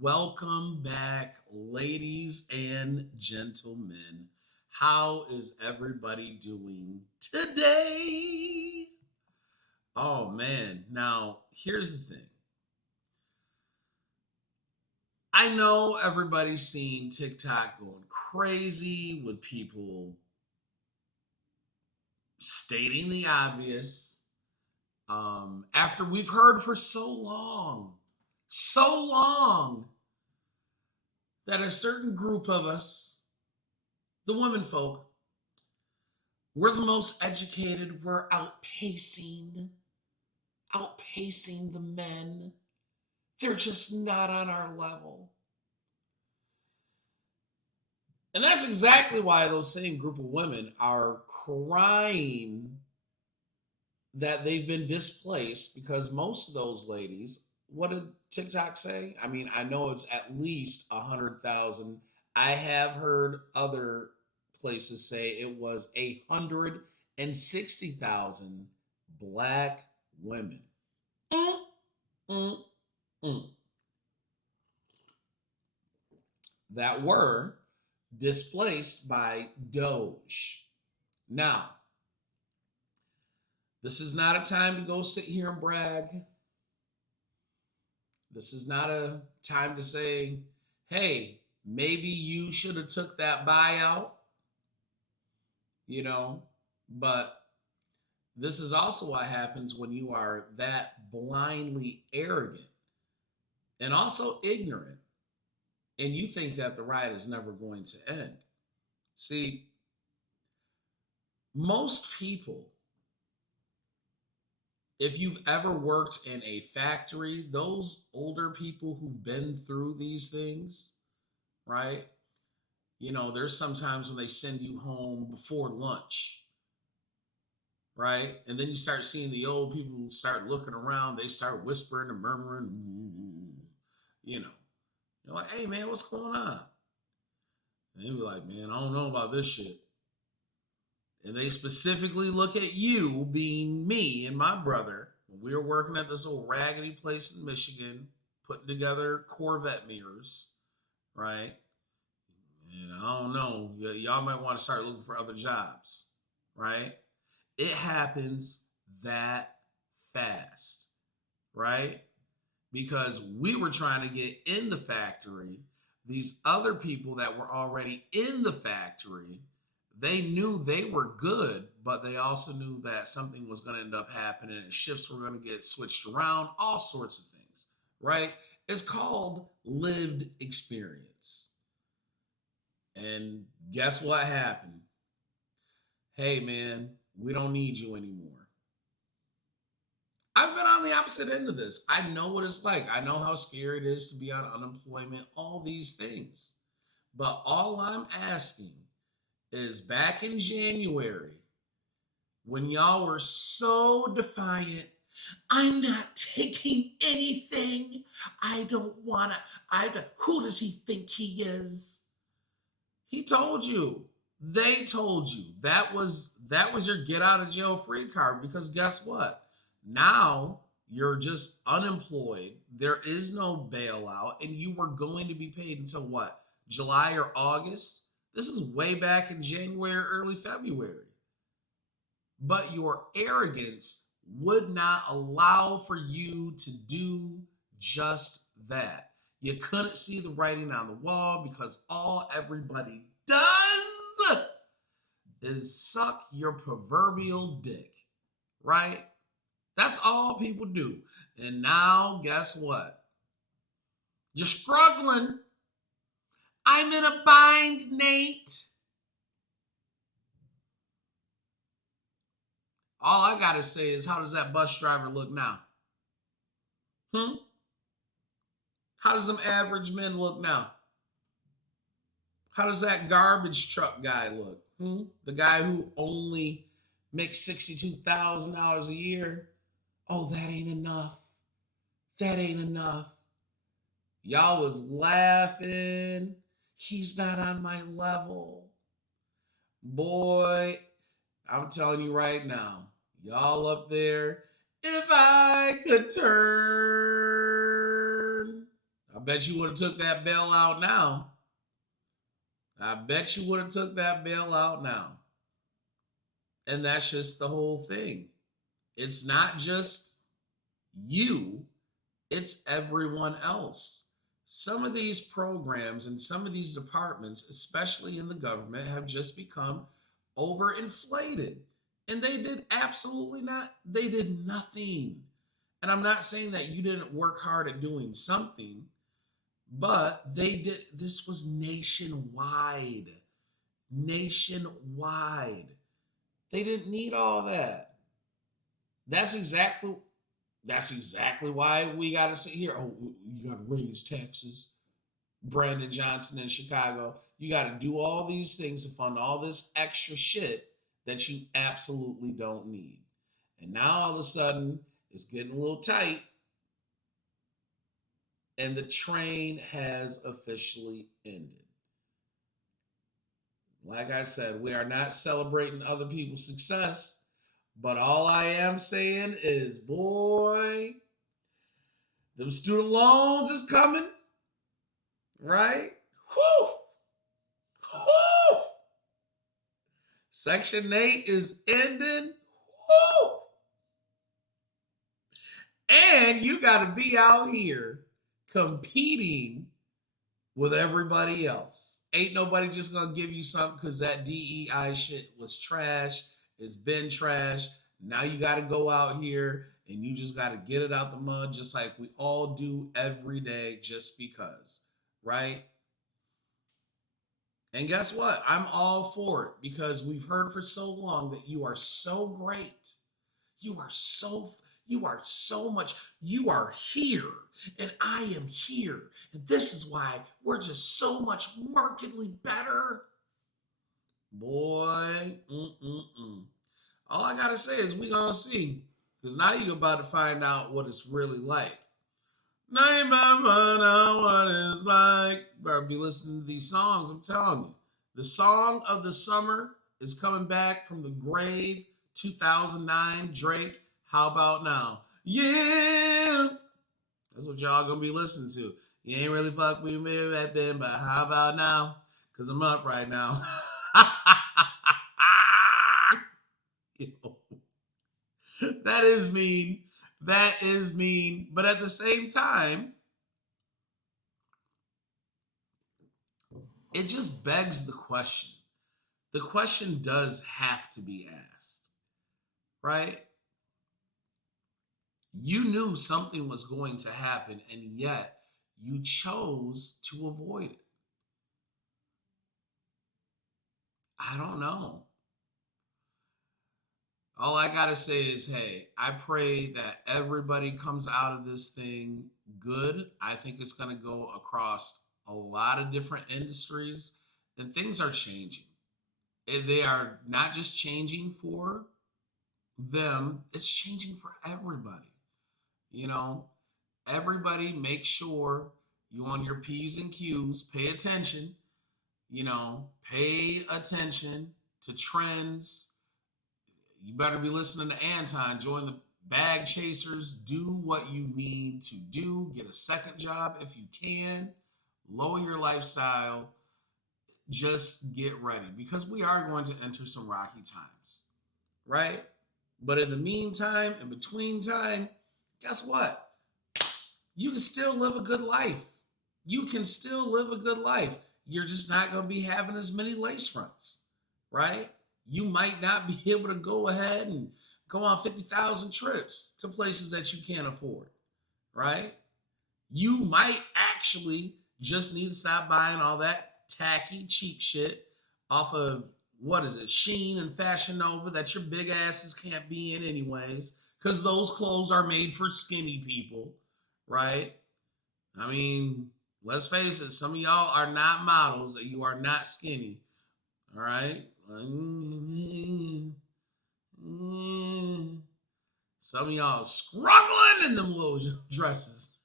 Welcome back, ladies and gentlemen. How is everybody doing today? Oh man, now here's the thing. I know everybody's seen TikTok going crazy with people stating the obvious. After we've heard for so long that a certain group of us, the women folk, we're the most educated, we're outpacing the men. They're just not on our level. And that's exactly why those same group of women are crying that they've been displaced because most of those ladies, what did TikTok say? I mean, I know it's at least 100,000. I have heard other places say it was 160,000 black women mm, mm, mm, that were displaced by Doge. Now, this is not a time to go sit here and brag. This is not a time to say, hey, maybe you should have took that buyout, you know, but this is also what happens when you are that blindly arrogant and also ignorant and you think that the ride is never going to end. See, most people, if you've ever worked in a factory, those older people who've been through these things, right? You know, there's sometimes when they send you home before lunch, right? And then you start seeing the old people start looking around, they start whispering and murmuring, you know. You're like, hey man, what's going on? And they be like, man, I don't know about this shit. And they specifically look at you being me and my brother when we were working at this old raggedy place in Michigan, putting together Corvette mirrors, right? And I don't know, y'all might want to start looking for other jobs, right? It happens that fast, right? Because we were trying to get in the factory. These other people that were already in the factory, they knew they were good, but they also knew that something was going to end up happening and shifts were going to get switched around, all sorts of things, right? It's called lived experience. And guess what happened? Hey, man, we don't need you anymore. I've been on the opposite end of this. I know what it's like. I know how scary it is to be on unemployment, all these things. But all I'm asking is back in January, when y'all were so defiant, I'm not taking anything. I don't wanna. Who does he think he is? He told you. They told you that was your get out of jail free card because guess what? Now you're just unemployed. There is no bailout, and you were going to be paid until what? July or August? This is way back in January, early February. But your arrogance would not allow for you to do just that. You couldn't see the writing on the wall because all everybody does is suck your proverbial dick, right? That's all people do. And now, guess what? You're struggling. I'm in a bind, Nate. All I got to say is, how does that bus driver look now? Hmm? How does them average men look now? How does that garbage truck guy look? Hmm? The guy who only makes $62,000 a year? Oh, that ain't enough. That ain't enough. Y'all was laughing. He's not on my level. Boy, I'm telling you right now, y'all up there, if I take a turn. I bet you would have took that bailout now. I bet you would have took that bailout now. And that's just the whole thing. It's not just you, it's everyone else. Some of these programs and some of these departments, especially in the government, have just become overinflated. And they did absolutely not, they did nothing. And I'm not saying that you didn't work hard at doing something, but they did, this was nationwide. Nationwide. They didn't need all that. That's exactly that's exactly why we got to sit here. Oh, you got to raise taxes. Brandon Johnson in Chicago. You got to do all these things to fund all this extra shit that you absolutely don't need. And now all of a sudden, it's getting a little tight, and the train has officially ended. Like I said, we are not celebrating other people's success, but all I am saying is, boy, them student loans is coming, right? Whew! Whew! Section 8 is ending. Whew! And you got to be out here competing with everybody else. Ain't nobody just gonna give you something because that DEI shit was trash. It's been trash. Now you got to go out here and you just got to get it out the mud, just like we all do every day, just because, right? And guess what? I'm all for it because we've heard for so long that you are so great. You are so much. You are here and I am here. And this is why we're just so much markedly better. Boy, all I got to say is we going to see. Because now you're about to find out what it's really like. Now you better find out what it's like. You better be listening to these songs, I'm telling you. The song of the summer is coming back from the grave, 2009, Drake. How about now? Yeah. That's what y'all gonna be listening to. You ain't really fuck with me back then, but how about now? Because I'm up right now. That is mean. That is mean. But at the same time, it just begs the question. The question does have to be asked, right? You knew something was going to happen, and yet you chose to avoid it. I don't know. All I got to say is, hey, I pray that everybody comes out of this thing good. I think it's going to go across a lot of different industries, and things are changing. They are not just changing for them, it's changing for everybody. You know, everybody make sure you on your P's and Q's, pay attention, pay attention to trends. You better be listening to Anton. Join the bag chasers. Do what you need to do. Get a second job if you can. Lower your lifestyle. Just get ready because we are going to enter some rocky times, right? But in the meantime, in between time, guess what? You can still live a good life. You can still live a good life. You're just not going to be having as many lace fronts, right? You might not be able to go ahead and go on 50,000 trips to places that you can't afford, right? You might actually just need to stop buying all that tacky, cheap shit off of, what is it, Sheen and Fashion Nova that your big asses can't be in anyways, because those clothes are made for skinny people, right? I mean, let's face it, some of y'all are not models and you are not skinny, all right? Some of y'all struggling in them little dresses.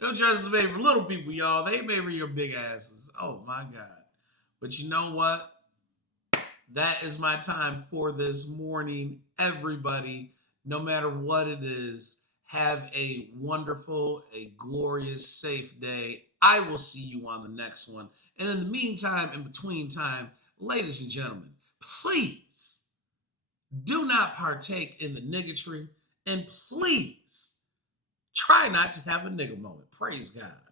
Them dresses made for little people, y'all. They made for your big asses. Oh my God. But you know what? That is my time for this morning, everybody. No matter what it is, have a wonderful, a glorious, safe day. I will see you on the next one. And in the meantime, in between time, ladies and gentlemen, please do not partake in the niggatry, and please try not to have a nigga moment. Praise God.